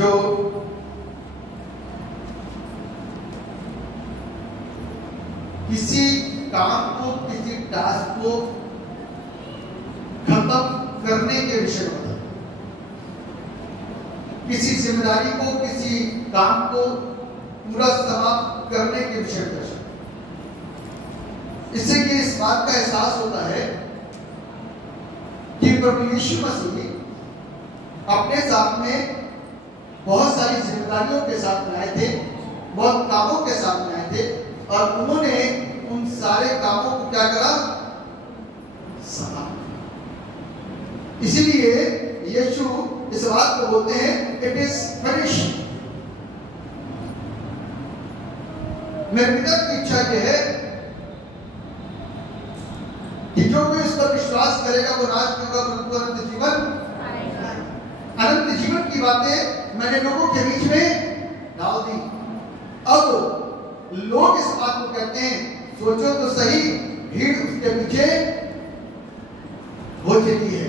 जो किसी काम को, किसी टास्क को खत्म करने के विषय में बताता, किसी जिम्मेदारी को, किसी काम को पूरा समाप्त करने के विषय में दर्शाता। इससे कि इस बात का एहसास होता है कि प्रभु यीशु मसीह अपने साथ में बहुत सारी जिम्मेदारियों के साथ में आए थे, बहुत कामों के साथ में आए थे, और उन्होंने उन सारे कामों को क्या करा? समाप्त। इसीलिए यीशु इस बात को बोलते हैं, इट इज फिनिश्ड। मेरे पिता की इच्छा यह है कि जो कोई इस पर विश्वास करेगा वो नाश नहीं होगा, परंतु अनंत जीवन। अनंत जीवन की बातें मैंने लोगों के बीच में डाल दी। अब लोग इस बात को कहते हैं, सोचो तो सही, भीड़ उसके पीछे हो चली है।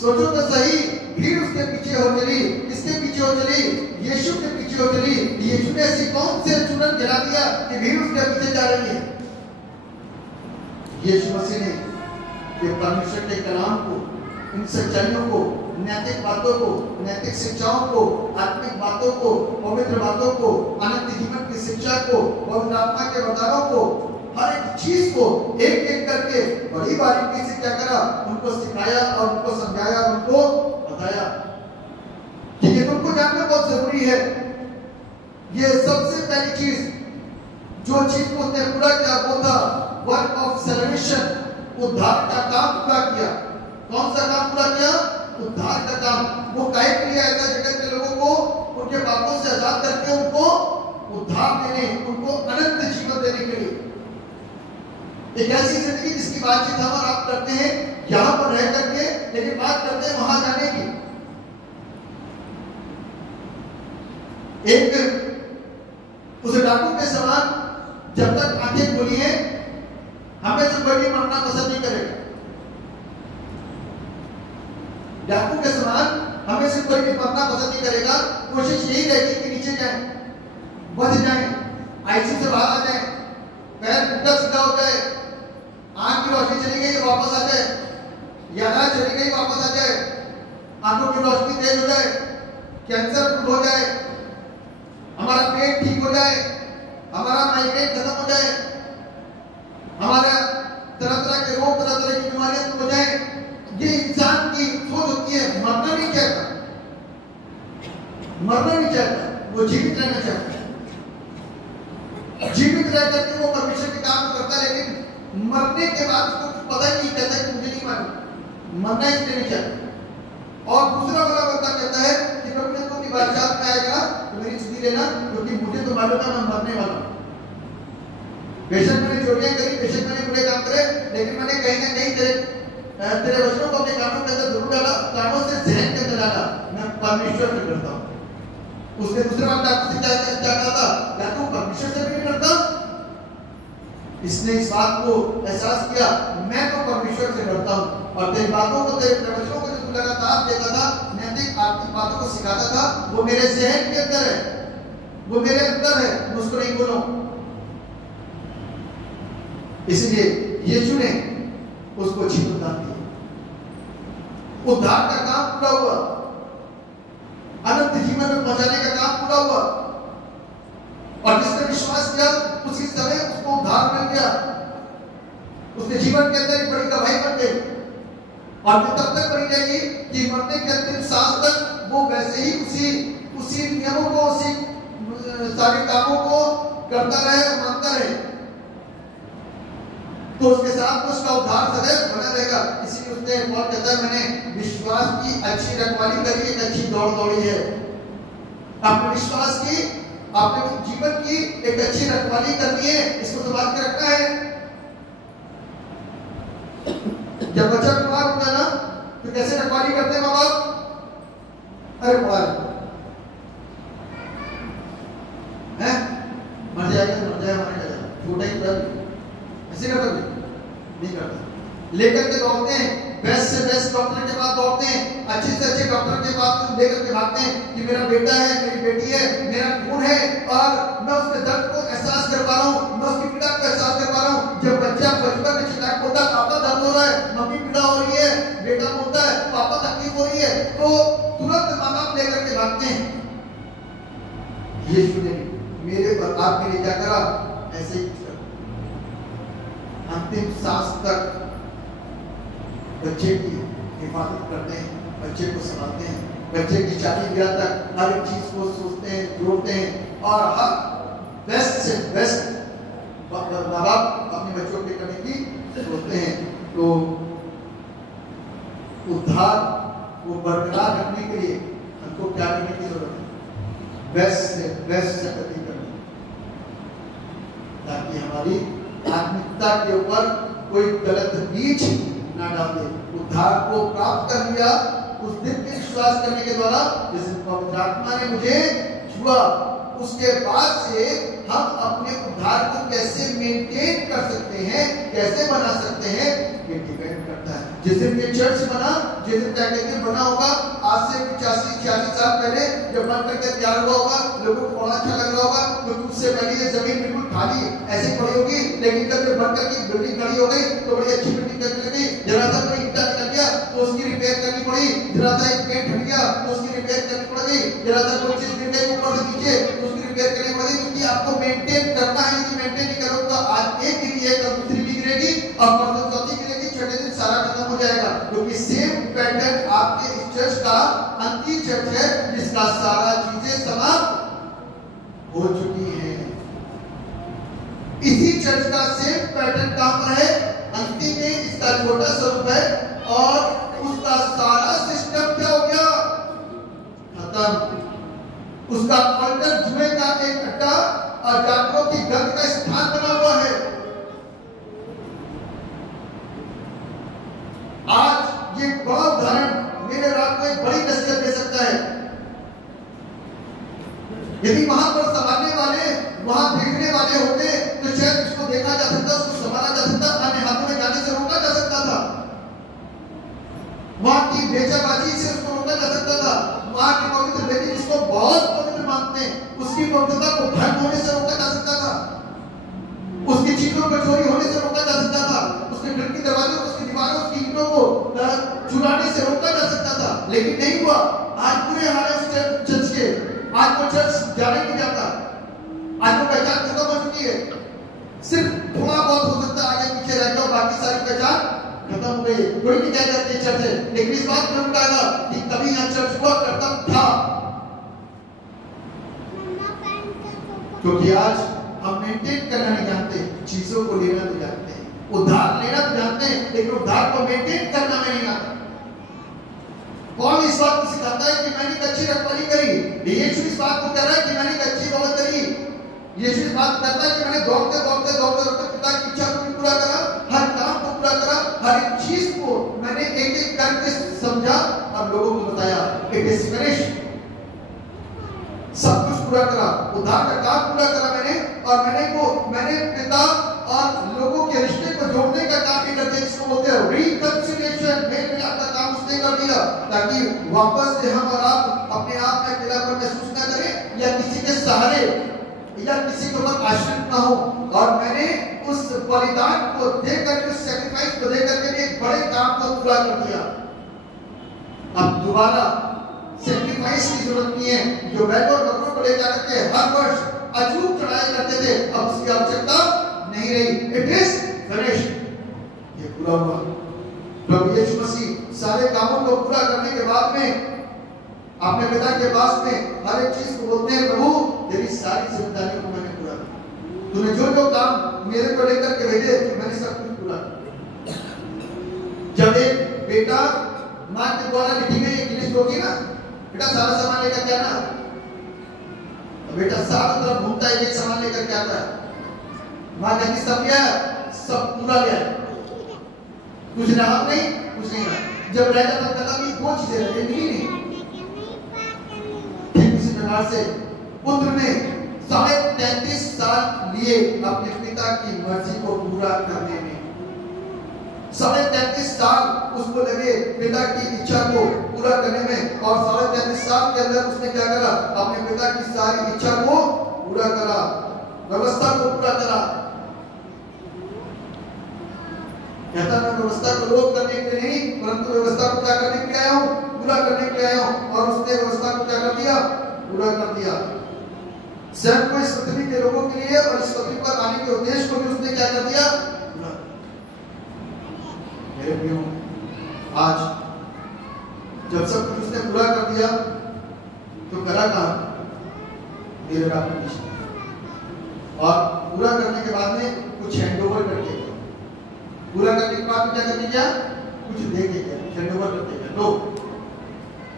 सोचो तो सही, भीड़ उसके पीछे हो चली। किसके पीछे हो चली? यीशु के पीछे हो चली। यीशु ने ऐसी कौन से चुनन गिरा दिया कि भीड़ उसके पीछे जा रही है? यीशु मसीह ने ये परमेश्वर के कलाम को, इन सच्चाइयों को, नैतिक बातों को, नैतिक शिक्षाओं को, आत्मिक बातों को, पवित्र बातों को, अनंत जीवन की शिक्षा को, पवित्र आत्मा के वरदानों को, हर एक चीज को एक एक करके बड़ी बारीकी से क्या करा? उनको सिखाया और उनको समझाया और उनको बताया कि ये तुमको जानना बहुत जरूरी है। ये सबसे पहली चीज, जो चीज को उसने पूरा किया वो था वर्क ऑफ सैल्वेशन, उद्धार का काम पूरा किया। कौन सा काम पूरा किया? उद्धार का काम। वो काहे के लिए आया था? जगत के लोगों को उनके पापों से आजाद करके उनको उद्धार देने, उनको अनंत जीवन देने के लिए। एक ऐसी जिंदगी जिसकी बातचीत हम और आप करते हैं यहां पर रह करके, लेकिन बात करते हैं वहां जाने की। एक उस डाकू के समान जब तक आंखें खुली हैं, हमें से कोई भी मरना पसंद नहीं करेगा। डाकू के समान हमें से कोई भी मरना पसंद नहीं करेगा। कोशिश यही रहेगी कि नीचे जाए, बच जाए, आईसीयू से बाहर आ जाए, पैर उल्टा सीधा हो जाए, आंख की रोशनी चली गई वापस आ जाए, यादाश्त चली गई वापस आ जाए, आंखों की रोशनी तेज हो जाए, कैंसर दूर हो जाए, हमारा पेट ठीक हो जाए, हमारा माइग्रेन खत्म हो जाए, हमारा तरह तरह के रोग, तरह तरह की बीमारियां दूर हो जाए। ये इंसान की सोच होती है। मरना नहीं चाहता, मरना नहीं चाहता, वो जीवित रहना चाहता है। जीवित रह करके वो परमेश्वर के काम करता है, लेकिन मरने के बाद उसको पता ही नहीं, कहता है कि मुझे नहीं मालूम, मरना इसलिए नहीं चाहता। और दूसरा वाला बंदा कहता है कि प्रभु ने तो अपनी बादशाह में आएगा तो मेरी छुट्टी लेना, क्योंकि मुझे तो मालूम है मैं मरने वाला हूं। बेशक मैंने चोरियां करी, बेशक मैंने बुरे काम करे, लेकिन मैंने कहीं ना कहीं तेरे वचनों को अपने कानों के अंदर जरूर डाला, कानों से जहन के अंदर डाला। मैं परमेश्वर से डरता हूं। उसने दूसरे बात डाकू से क्या कहा था? डाकू परमेश्वर से भी नहीं डरता। इसने इस बात को एहसास किया, मैं तो परमेश्वर से डरता हूं, और तेरी बातों को, तेरे प्रवचनों को जो लगातार देता था, नैतिक आत्मिक बातों को सिखाता था, वो मेरे जहन के अंदर है, वो मेरे अंदर है, मैं उसको नहीं बोलूं। इसलिए यीशु ने उसको जीवन दान दिया। उद्धार का काम पूरा हुआ, अनंत जीवन में पहुंचाने का काम पूरा हुआ, और जिसने विश्वास किया उसी समय उसको उद्धार मिल गया। उसके जीवन के अंदर एक बड़ी गवाही बन गई, और तब तक बनी रहेगी कि मरने के अंतिम सांस तक वो वैसे ही उसी नियमों को, उसी सारे कामों को करता रहे और मानता रहे, तो उसके साथ उसका उद्धार सदैव बना रहेगा। इसीलिए उसने पौल कहता है, मैंने विश्वास की अच्छी रखवाली करी, एक अच्छी दौड़ दौड़ी है। अपने विश्वास की, अपने जीवन की एक अच्छी रखवाली करनी है, इसको संभाल के रखना है। जब बच्चा बीमार होता है ना, तो कैसे रखवाली करते हैं माँ बाप? अरे बीमार है, मर जाएगा तो मर जाएगा, मर जाएगा, छोटा ही तब ऐसे करते नहीं करता। लेकर के दौड़ते हैं, बेस्ट से बेस्ट डॉक्टर के पास दौड़ते हैं, अच्छे से अच्छे डॉक्टर के पास लेकर के भागते हैं कि मेरा बेटा है, मेरी बेटी है, मेरा खून है और मैं उसके दर्द को एहसास कर पा रहा हूँ, मैं उसकी पीड़ा को एहसास कर पा रहा हूँ। जब बच्चा बचपन में चिल्ला बोलता है पापा दर्द हो रहा है, मम्मी पीड़ा हो रही है, बेटा बोलता है पापा तकलीफ हो रही है, तो तुरंत माँ बाप लेकर के भागते हैं। यीशु ने मेरे पर आपके लिए क्या करा, ऐसे ही अंतिम सांस तक बच्चे की हिफाजत करते हैं, बच्चे को संभालते हैं, बच्चे की शादी ब्याह तक हर एक चीज को सोचते हैं, जोड़ते हैं और हर बेस्ट से बेस्ट माँ बाप अपने बच्चों के करने की सोचते हैं। तो उद्धार को बरकरार रखने के लिए हमको क्या करने की जरूरत है, बेस्ट से बेस्ट संगति करनी, ताकि हमारी आत्मिकता के ऊपर कोई गलत बीज ना डाल दे। उद्धार को प्राप्त कर लिया उस दिन के विश्वास करने के द्वारा, जिस पवित्र आत्मा ने मुझे छुआ, उसके बाद से हम अपने उद्धार को कैसे मेंटेन कर सकते हैं, कैसे बना सकते हैं, ये डिपेंड करता है। जिस दिन ये चर्च बना, जिस दिन कैटेड्रल बना होगा, आज से 85-86 साल पहले जब बन करके तैयार हुआ होगा, लोगों को बड़ा अच्छा लग रहा होगा, क्योंकि उससे पहले ये जमीन बिल्कुल खाली ऐसे पड़ी होगी, लेकिन जब ये बन करके बिल्डिंग खड़ी हो गई तो बड़ी अच्छी बिल्डिंग लगने लगी। जरा सा कोई ईंटा निकल गया तो उसकी रिपेयर करनी पड़ी, जरा सा एक पेंट हट गया तो उसकी रिपेयर करनी पड़ गई, जरा सा कोई चीज गिर गई ऊपर से नीचे तो उसकी रिपेयर करनी पड़ेगी, क्योंकि आपको मेंटेन करना है। यदि मेंटेन नहीं करोगे तो आज एक गिरी है, कल दूसरी भी गिरेगी और परसों चौथी गिरेगी, छठे दिन सारा खत्म हो जाएगा। क्योंकि सेम पैटर्न आपके इस चर्च का अंतिम चर्च है, जिसका सारा चीजें समाप्त हो चुकी है। इसी चर्च का सेम पैटर्न कहां पर है, अंतिम में इसका छोटा स्वरूप है और उसका सारा सिस्टम क्या हो गया, खत्म। उसका ऑल्टर जुए का एक अड्डा और जानवरों की गंध का स्थान बना हुआ है। आज ये बड़ा उदाहरण मेरे रात को एक बड़ी नसीहत दे सकता है। यदि वहां पर संभालने वाले, वहां देखने वाले होते तो शायद उसको देखा जा सकता, उसको संभाला जा सकता, अन्य हाथों में जाने से रोका जा सकता था, वहां की बेचाबाजी से उसको रोका जा सकता था, वहां की पवित्र बेटी जिसको बहुत पवित्र मानते हैं उसकी पवित्रता को भंग होने से रोका जा सकता था, उसकी चीजों पर चोरी होने से रोका जा सकता था, उसके खिड़की दरवाजों को, उसकी दीवारों, उसकी ईंटों को चुराने से रोका जा सकता था, लेकिन नहीं हुआ। आज पूरे हालात चर्च के, आज वो चर्च जाने नहीं जाता, आज वो पहचान खत्म हो चुकी है। सिर्फ थोड़ा बहुत हो सकता है आगे पीछे रहता, बाकी सारी पहचान खत्म हो गई। कोई नहीं कह जाती चर्च है, लेकिन इस बात में कहा कि कभी यहाँ चर्च हुआ करता था, क्योंकि आज हम मेंटेन करना नहीं जानते, चीजों को लेना तो जानते हैं, उद्धार लेना तो जानते हैं, लेकिन उद्धार को मेंटेन करना में नहीं आता। कौन इस बात को सिखाता है कि मैंने एक अच्छी रखवाली करी, यीशु इस बात को कह रहा है कि मैंने एक अच्छी दौलत करी, यीशु इस बात कहता है कि मैंने दौड़ते दौड़ते दौड़ते दौड़ते पिता की इच्छा को भी पूरा करा, हर काम को पूरा करा, हर एक चीज को मैंने एक एक करके समझा और लोगों को बताया, इट इज फिनिश्ड, सब कुछ पूरा करा, उद्धार का काम पूरा करा मैंने, और मैंने पिता और लोगों के रिश्ते को जोड़ने का काम भी करते, जिसको बोलते हैं रिकंसिलिएशन, मेल मिलाप का काम उसने कर दिया, ताकि वापस से हम और आप अपने आप में अकेलापन महसूस न करें या किसी के सहारे या किसी के ऊपर आश्रित ना हो। और मैंने उस बलिदान को दे करके, उस सैक्रिफाइस को दे करके एक बड़े काम को पूरा कर दिया। अब दोबारा सैक्रिफाइस की जरूरत नहीं है, जो बैल और बकरों को ले जाकर के हर वर्ष अजूब चढ़ाए करते थे, अब उसकी आवश्यकता नहीं रही। इट इज फिनिश्ड, ये पूरा हुआ। प्रभु यीशु मसीह सारे कामों को पूरा करने के बाद में अपने पिता के पास में हर एक चीज को बोलते हैं, प्रभु तेरी सारी जिम्मेदारियों को मैंने पूरा किया, तूने जो जो काम मेरे को लेकर के भेजे मैंने सब कुछ पूरा किया। जब एक बेटा मां के द्वारा लिखी गई एक लिस्ट होगी ना, बेटा सारा सामान लेकर के आना, तो बेटा सारा तरफ घूमता है, एक सामान लेकर के आता है, मां कहती सब लिया, सब पूरा लिया, कुछ रहा नहीं, कुछ नहीं रहा। जब रह जाता कहता कि दो चीजें रह गई नहीं। ठीक इसी प्रकार से पुत्र ने 33.5 साल लिए अपने पिता की मर्जी को पूरा करने में, 33.5 साल उसको लगे पिता की इच्छा को पूरा करने में, और 33.5 साल के अंदर उसने क्या करा? अपने पिता की सारी इच्छा को पूरा करा, व्यवस्था को पूरा करा। कहता मैं व्यवस्था को लोप करने के लिए नहीं, परंतु व्यवस्था को क्या करने के लिए आया हूँ? पूरा करने के लिए आया हूँ। और उसने व्यवस्था को क्या कर दिया? पूरा कर दिया। स्वयं को इस पृथ्वी के लोगों के लिए और इस पृथ्वी पर आने के उद्देश्य को भी उसने क्या कर दिया? मेरे प्रियो, आज जब सब कुछ उसने पूरा कर दिया तो करा कहाँ? मेरे डॉक्यूमेंटेशन, और पूरा करने के बाद में कुछ हैंडओवर करके, पूरा करने के बाद में क्या करके गया? कुछ दे के गया, हैंडओवर करके गया। लो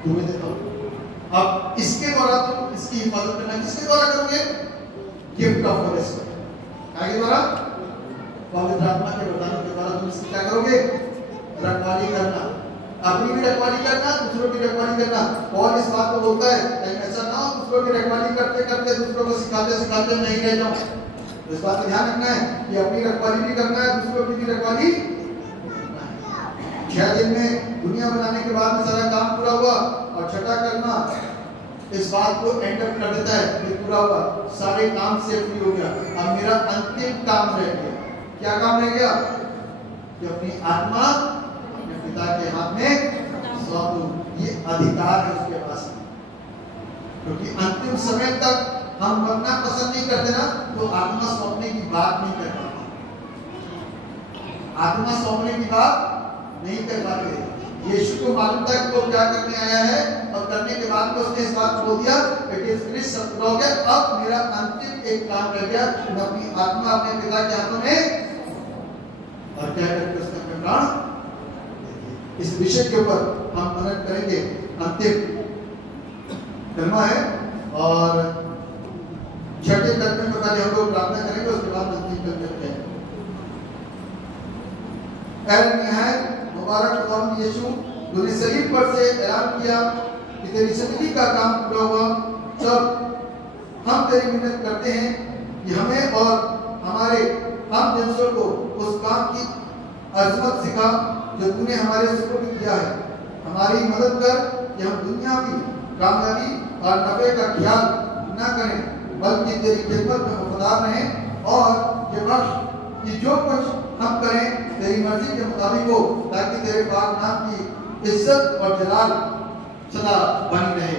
तुम्हें देता हूँ। अब इसके द्वारा तुम इसकी हिफाजत करना किसके द्वारा करोगे? Gift of the spirit. आगे द्वारा पवित्र आत्मा के वरदानों के द्वारा तुम इसकी क्या करोगे? रखवाली करना, अपनी भी रखवाली करना, दूसरों की रखवाली करना। और इस बात को बोलता है कहीं ऐसा ना हो दूसरों की रखवाली करते करते दूसरों को सिखाते सिखाते नहीं रह जाऊं। इस बात का ध्यान रखना है कि अपनी रखवाली भी करना है, दूसरों की भी रखवाली करना है। 6 दिन में दुनिया बनाने के बाद में सारा काम पूरा हुआ, और छठा करना इस बात को एंड अप कर देता है कि पूरा हुआ, सारे काम से फ्री हो गया। अब मेरा अंतिम काम रह गया। क्या काम रह गया? कि अपनी आत्मा अपने पिता के हाथ में सौंप दूं। ये अधिकार है उसके पास, क्योंकि अंतिम समय तक हम मरना पसंद नहीं करते ना, तो आत्मा सौंपने की बात नहीं कर पाते, आत्मा सौंपने की बात नहीं कर पाते। यीशु को मालूम था कि वो क्या करने आया है, और करने के बाद में उसने इस बात को बोल दिया, इट इज फिनिश्ड, सब पूरा हो गया। अब मेरा अंतिम एक काम रह गया, मैं अपनी आत्मा अपने पिता के हाथों में, और क्या करके उसने अपने प्राण। इस विषय के ऊपर हम मनन करेंगे। अंतिम कलमा है, और छठे कलमे में पहले हम लोग प्रार्थना करेंगे, उसके बाद अंतिम कलमे करेंगे। निहायत मुबारक खुदावंद यीशु, तूने सलीब पर से ऐलान किया कि तेरी जिंदगी का काम पूरा हुआ। तब हम तेरी मिन्नत करते हैं कि हमें और हमारे हम जिन्सों को उस काम की अजमत सिखा जो तूने हमारे सुपुर्द किया है। हमारी मदद कर कि हम दुनियावी कामयाबी और नफे का ख्याल न करें, बल्कि तेरी खिदमत में वफादार रहें, और ये बख्श कि जो कुछ हम करें तेरी मर्जी के मुताबिक हो, ताकि तेरे पाक नाम की इज्जत और जलाल सदा बनी रहे।